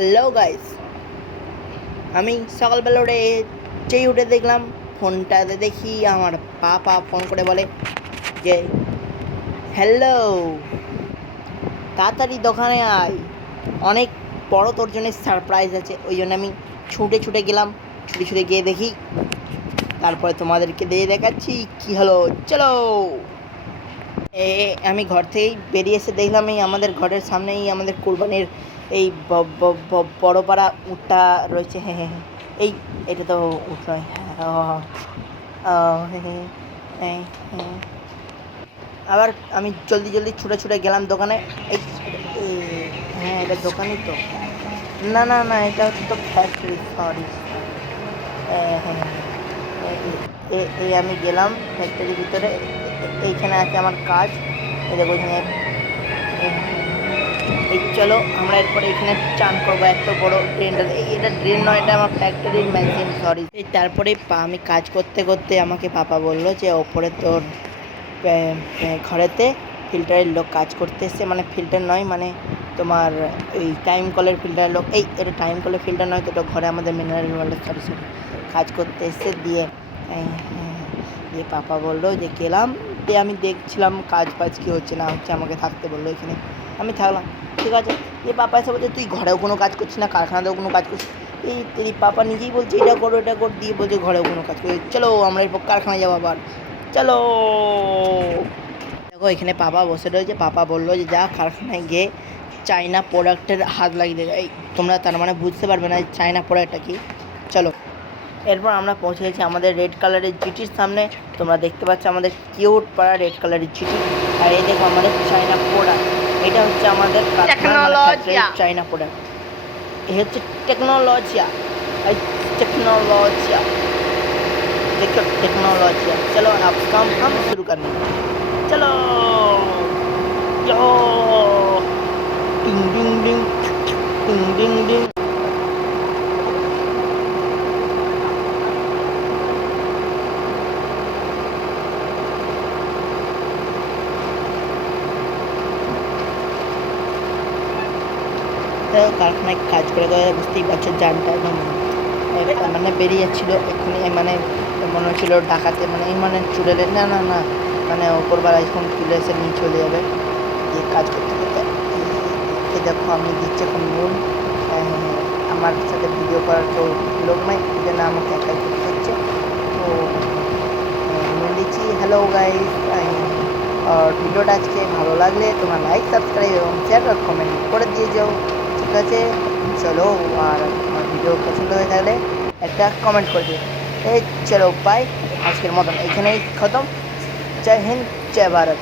Hello guys, আমি সকালবেলা উঠে দেখলাম ফোনটাতে, দেখি আমার পাপা ফোন করে বলে যে হ্যালো, তাড়াতাড়ি দোকানে আয়, অনেক বড় তোর জন্য সারপ্রাইজ আছে। ওই জন্য আমি ছুটে ছুটে গেলাম, ছুটে ছুটে গিয়ে দেখি, তারপরে তোমাদেরকে দিয়ে দেখাচ্ছি কি হলো। চলো। আমি ঘর থেকেই বেরিয়ে এসে দেখলাম এই আমাদের ঘরের সামনেই আমাদের কোরবানির এই বড় পাড়া উটটা রয়েছে। হ্যাঁ হ্যাঁ হ্যাঁ, এই এটা তো উট নয়। হ্যাঁ হ্যাঁ হ্যাঁ হ্যাঁ। আবার আমি জলদি জলদি ছুটে ছুটে গেলাম দোকানে। এই হ্যাঁ, এটা দোকানই তো। না না না, এটা হচ্ছে তো ফ্যাক্টরি, সরি। হ্যাঁ হ্যাঁ, এই আমি গেলাম ফ্যাক্টরির ভিতরে। এইখানে আছে আমার কাজ। এই দেখো এখানে। এই চলো, আমরা এরপরে এখানে চান করবো। এত বড় ড্রেনটা, এটা ড্রেন নয়, এটা আমার ফ্যাক্টরির মেশিন, সরি। তারপরে আমি কাজ করতে করতে আমাকে পাপা বললো যে ওপরে তোর ঘরেতে ফিল্টারের লোক কাজ করতে এসছে। মানে ফিল্টার নয়, মানে তোমার এই টাইম কলের ফিল্টারের লোক। এটা টাইম কলের ফিল্টার নয় তো, এটা ঘরে আমাদের মিনারেল ওয়াটার, সরি সরি, কাজ করতে এসছে। দিয়ে পাপা বললো যে গেলাম, দিয়ে আমি দেখছিলাম কাজ বাজ কী হচ্ছে না হচ্ছে, আমাকে থাকতে বললো এখানে। আমি থাকলাম, ঠিক আছে। দিয়ে পাপা এসে বলছে তুই ঘরেও কোনো কাজ করছিস না, কারখানাতেও কোনো কাজ করছিস। এই পাপা নিজেই বলছে এটা করো এটা কর, দিয়ে বলছে ঘরেও কোনো কাজ করি। চলো আমরা এরপর কারখানায় যাবো আবার। চলো। দেখো এখানে পাপা বসে রয়েছে। পাপা বললো যে যা কারখানায় গিয়ে চায়না প্রোডাক্টের হাত লাগিয়ে দেবে। এই তোমরা তার মানে বুঝতে পারবে না চায়না প্রোডাক্টটা কি। চলো। এরপর আমরা পৌঁছে গেছি আমাদের রেড কালারের জিটির সামনে। তোমরা দেখতে পাচ্ছ আমাদের কিউট পাড়া রেড কালারের জিটি। আর এই দেখো আমাদের চায়না প্রোডাক্ট। এটা হচ্ছে আমাদের চায়না প্রোডাক্ট। এই হচ্ছে টেকনোলজিয়া, टेक्नोलॉजिया। देखो टेक्नोलॉजिया। चलो अब काम हम शुरू करने। चलो यो, डिंग डिंग डिंग डिंग डिंग डिंग। কারখানায় কাজ করে বুঝতেই পারছো, জানটা একদম মানে বেরিয়ে যাচ্ছিলো এক্ষুনি। মানে মনে হচ্ছিলো ডাকাতে, মানে চুড়েলে না না না, মানে ওপরবেলা এখন তুলে এসে নিয়ে চলে যাবে। দিয়ে কাজ করতে করতে এই দেখো আমি দিচ্ছি এখন নুন। আমার সাথে ভিডিও করার কেউ লোক নাই, এই জন্য আমাকে একাই করতে হচ্ছে। তো নুন দিচ্ছি। হ্যালো গাইস, আর ভিডিওটা আজকে ভালো লাগলে তোমরা লাইক, সাবস্ক্রাইব এবং শেয়ার আর কমেন্ট করে দিয়ে যাও, ঠিক আছে? চলো, আর আমার ভিডিও পছন্দ হয়ে থাকলে একটা কমেন্ট করে দিও। এই চলো বাই, আজকের মতন এখানেই খতম। জয় হিন্দ, জয় ভারত।